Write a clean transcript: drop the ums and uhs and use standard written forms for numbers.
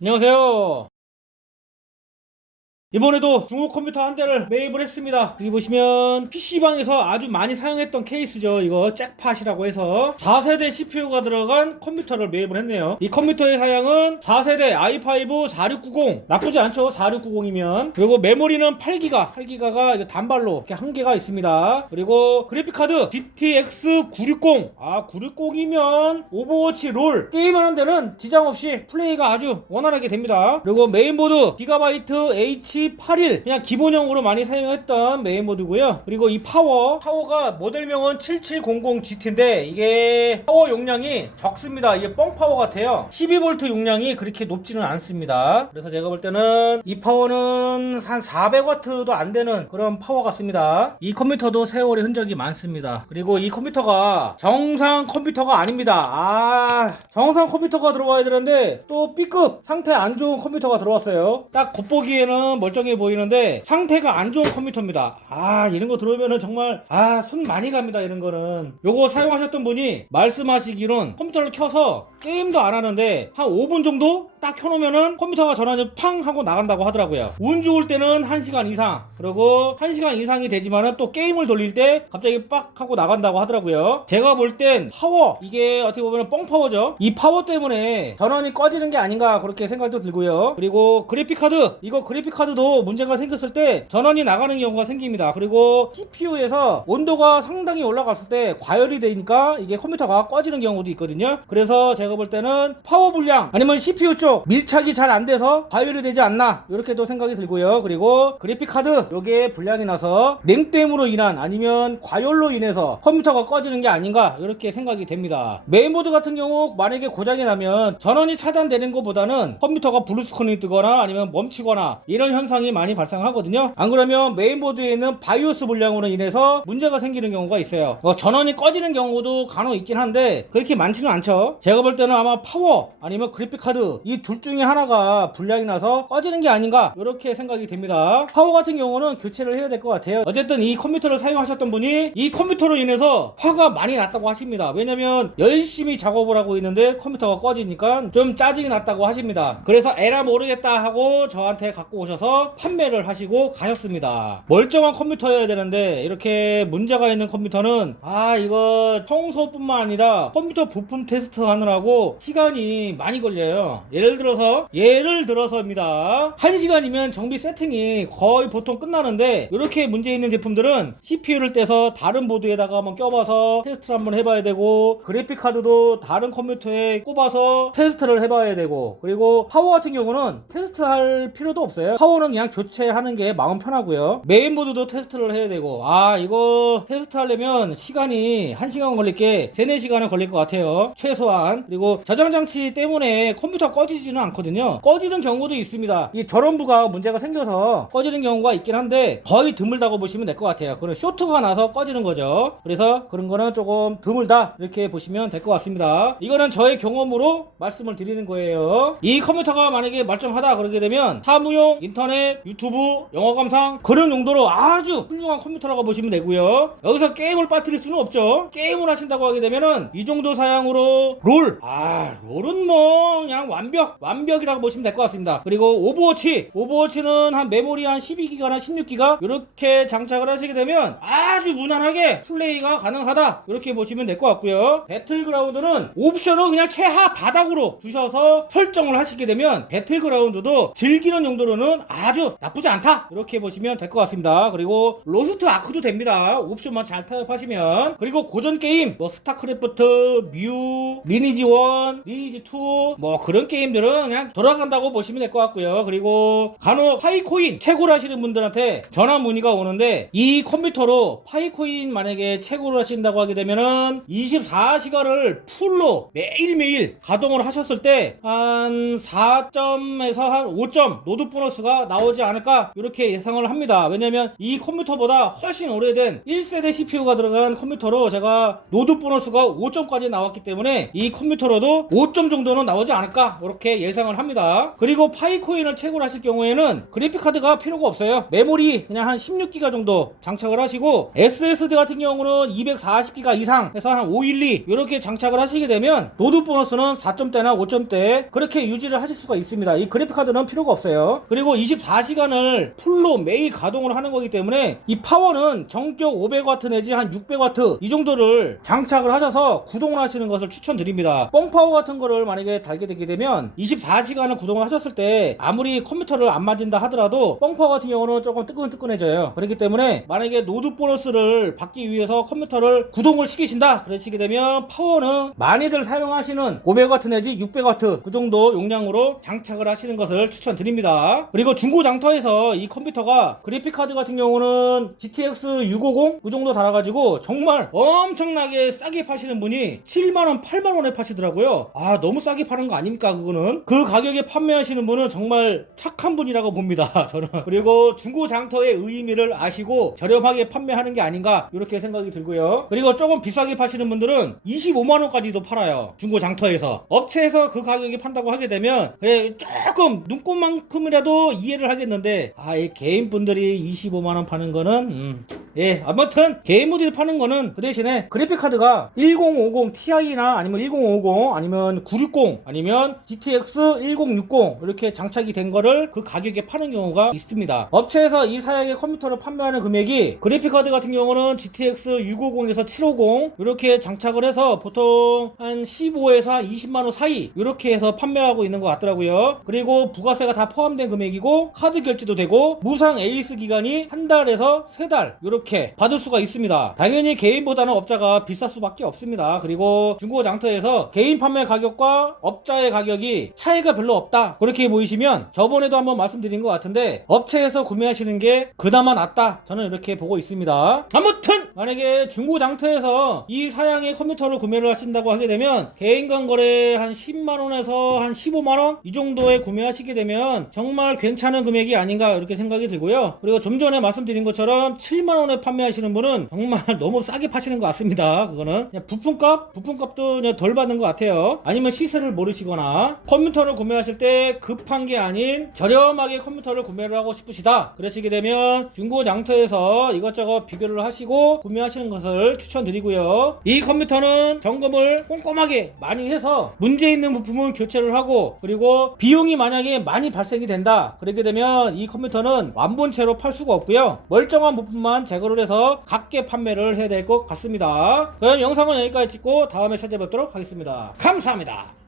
안녕하세요. 이번에도 중국 컴퓨터 한 대를 매입을 했습니다. 여기 보시면 PC방에서 아주 많이 사용했던 케이스죠. 이거 잭팟이라고 해서 4세대 CPU가 들어간 컴퓨터를 매입을 했네요. 이 컴퓨터의 사양은 4세대 i5 4690 나쁘지 않죠. 4690이면. 그리고 메모리는 8기가 단발로 이렇게 한 개가 있습니다. 그리고 그래픽카드 GTX 960 960이면 오버워치 롤 게임하는 데는 지장 없이 플레이가 아주 원활하게 됩니다. 그리고 메인보드 기가바이트 H81 그냥 기본형으로 많이 사용했던 메인보드고요. 그리고 이 파워가 모델명은 7700GT인데 이게 파워 용량이 적습니다. 이게 뻥파워 같아요. 12V 용량이 그렇게 높지는 않습니다. 그래서 제가 볼 때는 이 파워는 한 400W도 안 되는 그런 파워 같습니다. 이 컴퓨터도 세월의 흔적이 많습니다. 그리고 이 컴퓨터가 정상 컴퓨터가 아닙니다. 정상 컴퓨터가 들어와야 되는데 또 B급 상태 안 좋은 컴퓨터가 들어왔어요. 딱 겉보기에는 멀쩡해 보이는데 상태가 안 좋은 컴퓨터입니다. 이런 거 들어오면은 정말 손 많이 갑니다. 이런 거는 요거 사용하셨던 분이 말씀하시기론 컴퓨터를 켜서 게임도 안 하는데 한 5분 정도 딱 켜놓으면은 컴퓨터가 전원이 팡 하고 나간다고 하더라고요. 운 좋을 때는 1시간 이상, 그리고 1시간 이상이 되지만은 또 게임을 돌릴 때 갑자기 빡 하고 나간다고 하더라고요. 제가 볼 땐 파워, 이게 어떻게 보면 뻥파워죠. 이 파워 때문에 전원이 꺼지는 게 아닌가 그렇게 생각도 들고요. 그리고 그래픽카드, 이거 그래픽카드도 문제가 생겼을 때 전원이 나가는 경우가 생깁니다. 그리고 CPU에서 온도가 상당히 올라갔을 때 과열이 되니까 이게 컴퓨터가 꺼지는 경우도 있거든요. 그래서 제가 볼 때는 파워 불량 아니면 CPU 쪽 밀착이 잘 안 돼서 과열이 되지 않나 이렇게도 생각이 들고요. 그리고 그래픽카드 요게 불량이 나서 냉땜으로 인한 아니면 과열로 인해서 컴퓨터가 꺼지는 게 아닌가 이렇게 생각이 됩니다. 메인보드 같은 경우 만약에 고장이 나면 전원이 차단되는 것보다는 컴퓨터가 블루스크린이 뜨거나 아니면 멈추거나 이런 현상이 많이 발생하거든요. 안 그러면 메인보드에 있는 바이오스 불량으로 인해서 문제가 생기는 경우가 있어요. 전원이 꺼지는 경우도 간혹 있긴 한데 그렇게 많지는 않죠. 제가 볼 때는 아마 파워 아니면 그래픽카드 이 둘 중에 하나가 불량이 나서 꺼지는 게 아닌가 이렇게 생각이 됩니다. 파워 같은 경우는 교체를 해야 될 것 같아요. 어쨌든 이 컴퓨터를 사용하셨던 분이 이 컴퓨터로 인해서 화가 많이 났다고 하십니다. 왜냐면 열심히 작업을 하고 있는데 컴퓨터가 꺼지니까 좀 짜증이 났다고 하십니다. 그래서 에라 모르겠다 하고 저한테 갖고 오셔서 판매를 하시고 가셨습니다. 멀쩡한 컴퓨터여야 되는데 이렇게 문제가 있는 컴퓨터는 이거 청소뿐만 아니라 컴퓨터 부품 테스트 하느라고 시간이 많이 걸려요. 예를 들어서입니다. 1시간이면 정비 세팅이 거의 보통 끝나는데 이렇게 문제 있는 제품들은 CPU를 떼서 다른 보드에다가 한번 껴봐서 테스트를 한번 해봐야 되고, 그래픽카드도 다른 컴퓨터에 꼽아서 테스트를 해봐야 되고, 그리고 파워 같은 경우는 테스트할 필요도 없어요. 파워는 그냥 교체하는 게 마음 편하고요. 메인보드도 테스트를 해야 되고, 이거 테스트하려면 시간이 1시간 걸릴 게 3-4시간은 걸릴 것 같아요. 최소한. 그리고 저장장치 때문에 컴퓨터 꺼지지는 않거든요. 꺼지는 경우도 있습니다. 이 전원부가 문제가 생겨서 꺼지는 경우가 있긴 한데 거의 드물다고 보시면 될 것 같아요. 그건 쇼트가 나서 꺼지는 거죠. 그래서 그런 거는 조금 드물다 이렇게 보시면 될 것 같습니다. 이거는 저의 경험으로 말씀을 드리는 거예요. 이 컴퓨터가 만약에 멀쩡하다 그러게 되면 사무용, 인터넷, 유튜브, 영어 감상 그런 용도로 아주 훌륭한 컴퓨터라고 보시면 되고요. 여기서 게임을 빠뜨릴 수는 없죠. 게임을 하신다고 하게 되면은 이 정도 사양으로 롤은 뭐 그냥 완벽이라고 보시면 될 것 같습니다. 그리고 오버워치는 한 메모리 한 12기가나 16기가 이렇게 장착을 하시게 되면 아주 무난하게 플레이가 가능하다 이렇게 보시면 될 것 같고요. 배틀그라운드는 옵션을 그냥 최하 바닥으로 두셔서 설정을 하시게 되면 배틀그라운드도 즐기는 용도로는 아주 나쁘지 않다 이렇게 보시면 될 것 같습니다. 그리고 로스트 아크도 됩니다. 옵션만 잘 타협하시면. 그리고 고전 게임 뭐 스타크래프트, 뮤, 리니지 1, 리니지 2 뭐 그런 게임들은 그냥 돌아간다고 보시면 될 것 같고요. 그리고 간혹 파이코인 채굴 하시는 분들한테 전화 문의가 오는데 이 컴퓨터로 파이코인 만약에 채굴을 하신다고 하게 되면은 24시간을 풀로 매일매일 가동을 하셨을 때 한 4점에서 한 5점 노드 보너스가 나오지 않을까 이렇게 예상을 합니다. 왜냐면 이 컴퓨터보다 훨씬 오래된 1세대 CPU가 들어간 컴퓨터로 제가 노드 보너스가 5점까지 나왔기 때문에 이 컴퓨터로도 5점 정도는 나오지 않을까 이렇게 예상을 합니다. 그리고 파이코인을 채굴 하실 경우에는 그래픽카드가 필요가 없어요. 메모리 그냥 한 16기가 정도 장착을 하시고 SSD 같은 경우는 240기가 이상 해서 한 512 이렇게 장착을 하시게 되면 노드 보너스는 4점대나 5점대 그렇게 유지를 하실 수가 있습니다. 이 그래픽카드는 필요가 없어요. 그리고 24시간을 풀로 매일 가동을 하는 거기 때문에 이 파워는 정격 500W 내지 한 600W 이 정도를 장착을 하셔서 구동을 하시는 것을 추천드립니다. 뻥파워 같은 거를 만약에 달게 되게 되면 24시간을 구동을 하셨을 때 아무리 컴퓨터를 안 만진다 하더라도 뻥파워 같은 경우는 조금 뜨끈뜨끈해져요. 그렇기 때문에 만약에 노드 보너스를 받기 위해서 컴퓨터를 구동을 시키신다 그러시게 되면 파워는 많이들 사용하시는 500W 내지 600W 그 정도 용량으로 장착을 하시는 것을 추천드립니다. 그리고 중고 장터에서 이 컴퓨터가 그래픽카드 같은 경우는 GTX 650 그 정도 달아가지고 정말 엄청나게 싸게 파시는 분이 7만원 8만원에 파시더라고요. 아 너무 싸게 파는 거 아닙니까 그거는. 그 가격에 판매하시는 분은 정말 착한 분이라고 봅니다 저는. 그리고 중고 장터의 의미를 아시고 저렴하게 판매하는 게 아닌가 이렇게 생각이 들고요. 그리고 조금 비싸게 파시는 분들은 25만원까지도 팔아요. 중고 장터에서. 업체에서 그 가격에 판다고 하게 되면 그래 조금 눈꽃만큼이라도 이해를 하겠는데 이 개인분들이 25만원 파는 거는 아무튼 개인분들이 파는 거는 그 대신에 그래픽카드가 1050 Ti나 아니면 1050 아니면 960 아니면 GTX 1060 이렇게 장착이 된 거를 그 가격에 파는 경우가 있습니다. 업체에서 이 사양의 컴퓨터를 판매하는 금액이 그래픽카드 같은 경우는 GTX 650에서 750 이렇게 장착을 해서 보통 한 15에서 한 20만원 사이 이렇게 해서 판매하고 있는 것 같더라고요. 그리고 부가세가 다 포함된 금액이고 카드 결제도 되고 무상 에이스 기간이 한 달에서 3달 이렇게 받을 수가 있습니다. 당연히 개인보다는 업자가 비쌀 수밖에 없습니다. 그리고 중고 장터에서 개인 판매 가격과 업자의 가격이 차이가 별로 없다 그렇게 보이시면 저번에도 한번 말씀드린 것 같은데 업체에서 구매하시는 게 그나마 낫다 저는 이렇게 보고 있습니다. 아무튼 만약에 중고 장터에서 이 사양의 컴퓨터를 구매를 하신다고 하게 되면 개인 간 거래 한 10만원에서 한 15만원 이 정도에 구매하시게 되면 정말 괜찮은 금액이 아닌가 이렇게 생각이 들고요. 그리고 좀 전에 말씀드린 것처럼 7만원에 판매하시는 분은 정말 너무 싸게 파시는 것 같습니다. 그거는 그냥 부품값도 그냥 덜 받는 것 같아요. 아니면 시세를 모르시거나 컴퓨터를 구매하실 때 급한 게 아닌 저렴하게 컴퓨터를 구매를 하고 싶으시다 그러시게 되면 중고 장터에서 이것저것 비교를 하시고 구매하시는 것을 추천드리고요. 이 컴퓨터는 점검을 꼼꼼하게 많이 해서 문제 있는 부품은 교체를 하고 그리고 비용이 만약에 많이 발생이 된다 그렇게 되면 이 컴퓨터는 완본체로 팔 수가 없고요. 멀쩡한 부품만 제거를 해서 각계 판매를 해야 될 것 같습니다. 그럼 영상은 여기까지 찍고 다음에 찾아뵙도록 하겠습니다. 감사합니다.